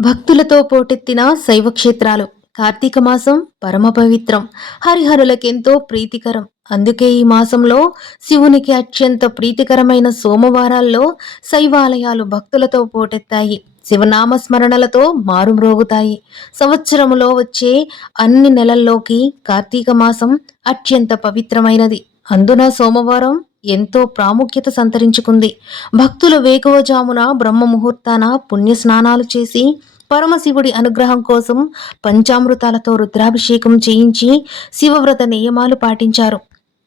భక్తులతో పోటెత్తిన శైవక్షేత్రాలు. కార్తీక మాసం పరమ పవిత్రం. హరిహరులకెంతో ప్రీతికరం. అందుకే ఈ మాసంలో శివునికి అత్యంత ప్రీతికరమైన సోమవారాల్లో శైవాలయాలు భక్తులతో పోటెత్తాయి. శివనామ స్మరణలతో మారుమ్రోగుతాయి సంవత్సరములో వచ్చే అన్ని నెలల్లోకి కార్తీక మాసం అత్యంత పవిత్రమైనది. అందున సోమవారం ఎంతో ప్రాముఖ్యత సంతరించుకుంది. భక్తులు వేకువజామున బ్రహ్మ ముహూర్తాన పుణ్య స్నానాలు చేసి పరమశివుడి అనుగ్రహం కోసం పంచామృతాలతో రుద్రాభిషేకం చేయించి శివవ్రత నియమాలు పాటించారు.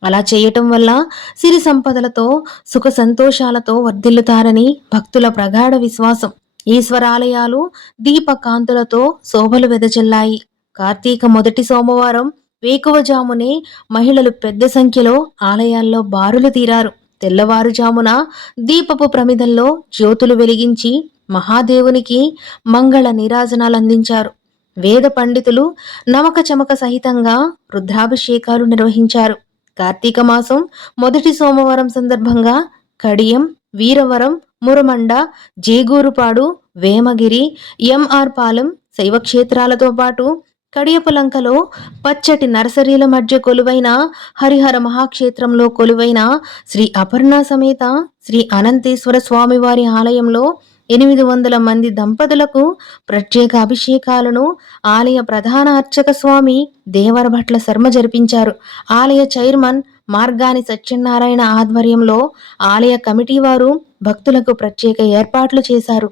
అలా చేయటం వల్ల సిరి సంపదలతో సుఖ సంతోషాలతో వర్ధిల్లుతారని భక్తుల ప్రగాఢ విశ్వాసం. ఈశ్వరాలయాలు దీపకాంతులతో శోభలు వెదజల్లాయి. కార్తీక మొదటి సోమవారం వేకువజామునే మహిళలు పెద్ద సంఖ్యలో ఆలయాల్లో బారులు తీరారు. తెల్లవారుజామున దీపపు ప్రమిదల్లో జ్యోతులు వెలిగించి మహాదేవునికి మంగళ నీరాజనాలు అందించారు. వేద పండితులు నమక చమక సహితంగా రుద్రాభిషేకాలు నిర్వహించారు. కార్తీక మాసం మొదటి సోమవారం సందర్భంగా కడియం వీరవరం మురమండ జేగూరుపాడు వేమగిరి ఎంఆర్ పాలెం శైవ క్షేత్రాలతో పాటు కడియపులంకలో పచ్చటి నర్సరీల మధ్య కొలువైన హరిహర మహాక్షేత్రంలో కొలువైన శ్రీ అపర్ణ సమేత శ్రీ అనంతేశ్వర స్వామివారి ఆలయంలో ఎనిమిది వందల మంది దంపతులకు ప్రత్యేక అభిషేకాలను ఆలయ ప్రధాన అర్చక స్వామి దేవరభట్ల శర్మ జరిపించారు. ఆలయ చైర్మన్ మార్గాని సత్యనారాయణ ఆధ్వర్యంలో ఆలయ కమిటీ వారు భక్తులకు ప్రత్యేక ఏర్పాట్లు చేశారు.